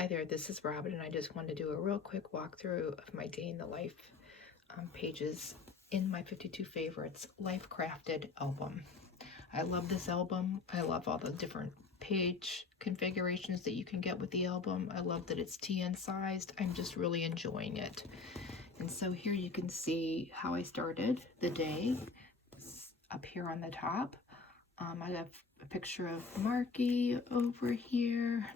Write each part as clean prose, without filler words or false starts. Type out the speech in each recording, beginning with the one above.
Hi there, this is Robin, and I just wanted to do a real quick walkthrough of my day in the life pages in my 52 Favorites Lifecrafted album. I love this album. I love all the different page configurations that you can get with the album. I love that it's TN sized. I'm just really enjoying it. And so here you can see how I started the day up here on the top. I have a picture of Marky over here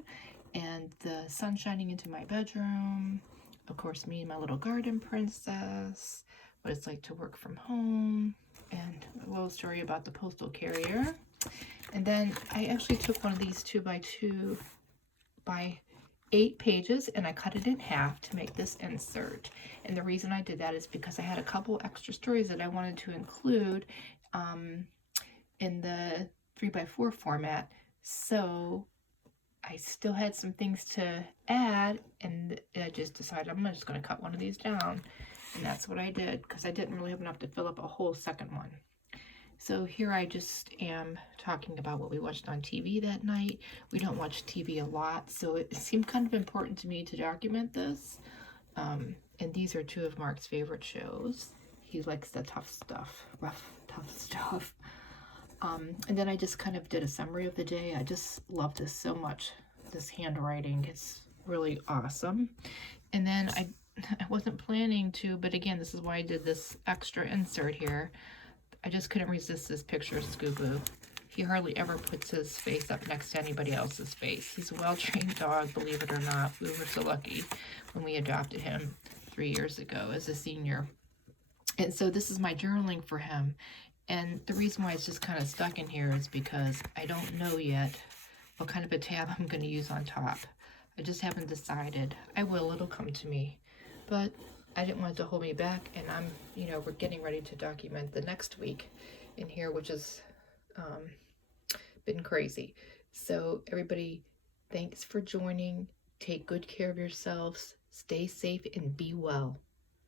and the sun shining into my bedroom. Of course, me and my little garden princess, what it's like to work from home, and a little story about the postal carrier. And then I actually took one of these 2x2 by 8 pages and I cut it in half to make this insert. And the reason I did that is because I had a couple extra stories that I wanted to include in the 3x4 format. So I still had some things to add, and I just decided I'm just going to cut one of these down. And that's what I did, because I didn't really have enough to fill up a whole second one. So here I just am talking about what we watched on TV that night. We don't watch TV a lot, so it seemed kind of important to me to document this. And these are two of Mark's favorite shows. He likes the tough stuff, rough, tough stuff. And then I just kind of did a summary of the day. I just love this so much. This handwriting is really awesome. And then I wasn't planning to, but again, this is why I did this extra insert here. I just couldn't resist this picture of Scoo-Boo. He hardly ever puts his face up next to anybody else's face. He's a well-trained dog, believe it or not. We were so lucky when we adopted him 3 years ago as a senior. And so this is my journaling for him. And the reason why it's just kind of stuck in here is because I don't know yet what kind of a tab I'm going to use on top. I just haven't decided. I will, it'll come to me. But I didn't want it to hold me back, and we're getting ready to document the next week in here, which has been crazy. So everybody, thanks for joining. Take good care of yourselves. Stay safe and be well.